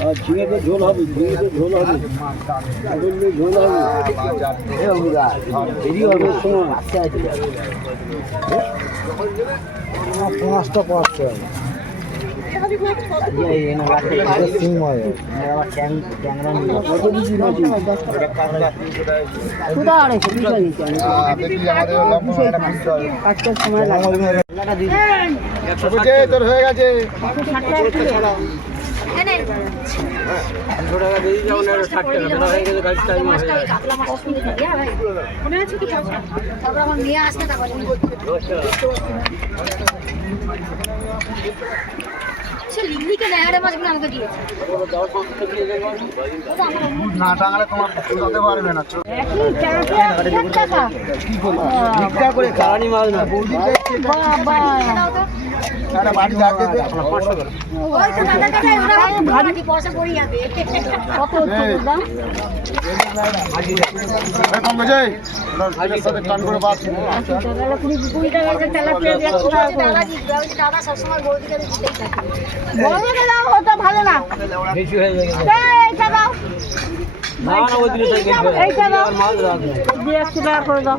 আর ঝিঙেতে ঝোল হবে। ঝিঙেতে ঝোল হবে। আলুর ঝোল হবে। দেরি হবে। সময় আস্তে আস্তে পাঁচটা পাঁচটা তোর হয়ে গেছে মেয়ে আসতে সে লিখলিকে নেহারে মাছগুলো আমাকে দিয়েছে না টাঙালে তোমার হতে পারবে না ভিক্ষা করে কারানি মাছ না বাবা বাড়ি যাকে ওই তো দাদা কাছে ওরা ভাড়াটি পয়সা পড়ে যাবে কত দাম হয়ে দিয়ে একশো টাকা করে দাও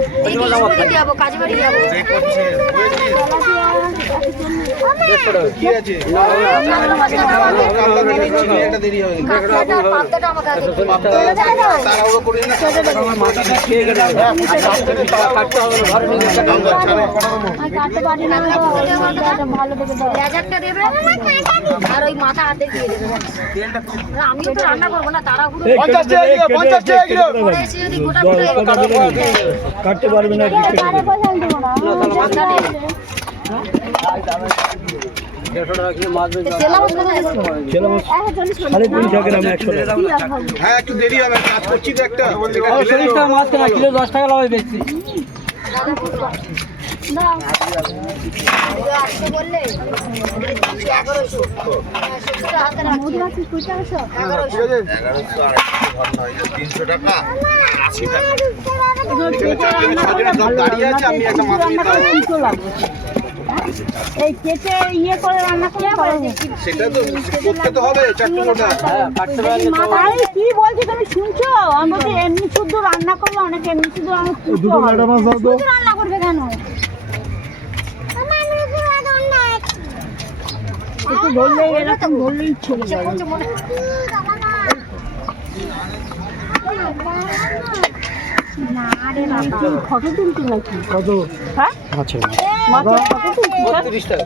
এই স্কুলে যাব কাজে বাড়ি যাব। আর ওই মাথা হাতে দিয়ে দেবে না, তো রান্না করব না তারা পঞ্চাশ টাকা পঞ্চাশ টাকা কাটতে পারবে না হ্যাঁ একটু দেরি হবে কাজ করছি মাছ দশ টাকা লাভ দাঁড়িয়ে আছে আমি একটা মাছ। এই কেটে ইয়ে করে রান্না করে পারব সেটা তো করতে তো হবে হ্যাঁ তো আরে কি বলছি তুমি শুনছো? আমি বলছি এমনি শুদ্ধ রান্না করলে অনেক এমনি শুদ্ধ আমি শুদ্ধ শুদ্ধ রান্না করবে কেন? একটু ধরলে এরকম ধরলেই চলে যাবে। বলছে মনে না রে বাবা। ফটো তুলছি নাকি কত? হ্যাঁ? বত্রিশ টাকা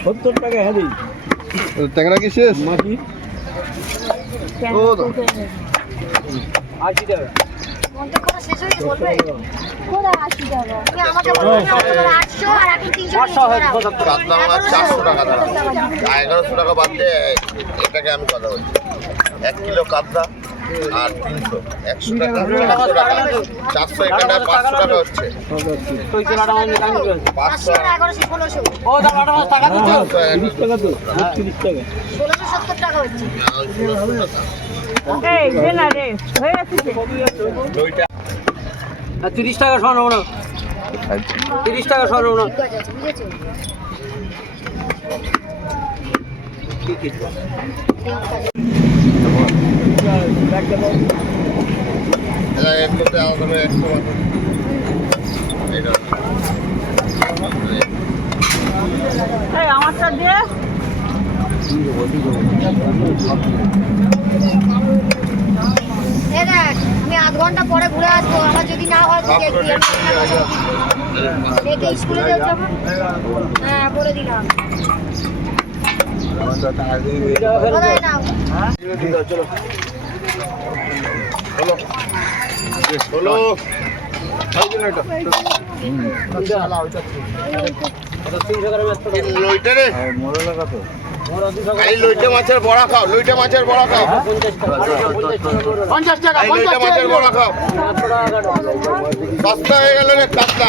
সত্তর টাকা হ্যাঁ ট্যাংরা কি শেষ? আশি টাকা। মাছ চারশো টাকা। এগারোশো টাকা বাদ দিয়ে এটাকে আমি কথা বলছি। এক কিলো কাতলা আর তিনশো। একশো টাকা। চারশো টাকা। চারশো এখানে পাঁচশো টাকা হচ্ছে। পাঁচশো। তিরিশ টাকা দে না তিরিশ টাকা শোনো না ঠিক আছে। আমারটা দে এ দেখ, আমি আধ ঘণ্টা পরে ঘুরে আসব, আমার যদি না হয় স্কুলে হ্যাঁ বলে দিলাম কোথায় নাও চলো ষোলো লইটে মাছের বড়া সস্তা হয়ে গেল রে কাতলা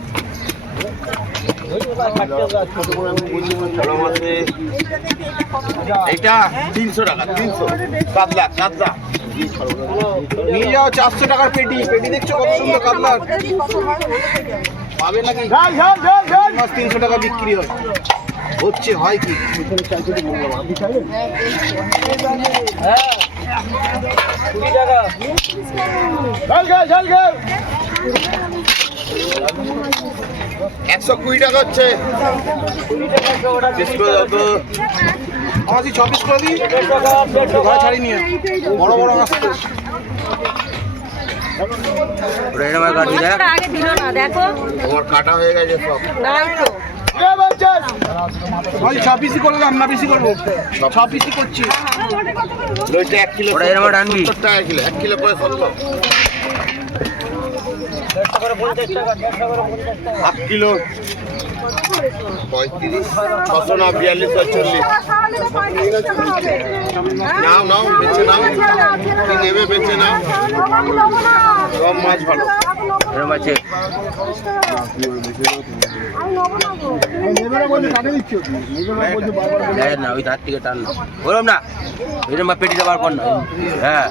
এটা তিনশো টাকা, তিনশো। কাতলা যাও, চারশো টাকার পেটি। পেটি দেখছ কত সুন্দর কাতলা? পাবে নাকি? তিনশো টাকা বিক্রি হয়। হচ্ছে, হয় কি? টাকা হচ্ছে পিস করে দাও তো। আমার ছ পিস করে দিই। ঘরে ছাড়ি নিয়ে। বড় বড় মাছ তো। মাছটা আগে দিল না দেখো। তোমার কাটা হয়ে গেছে সব। করলাম না পিসি করব। ছ পিসি করছি। এক কিলো টাকা কিলো এক কিলো করে হাফ কিলো। পঁয়ত্রিশ ছশো না বিয়াল্লিশ চল্লিশ নাও নাও বেছে নাও। কি নেবে বেছে নাও। সব মাছ ভালো। আছে। না ওই ধার থেকে টান না। ওরম না এরম পেটিটা বার কর না। হ্যাঁ।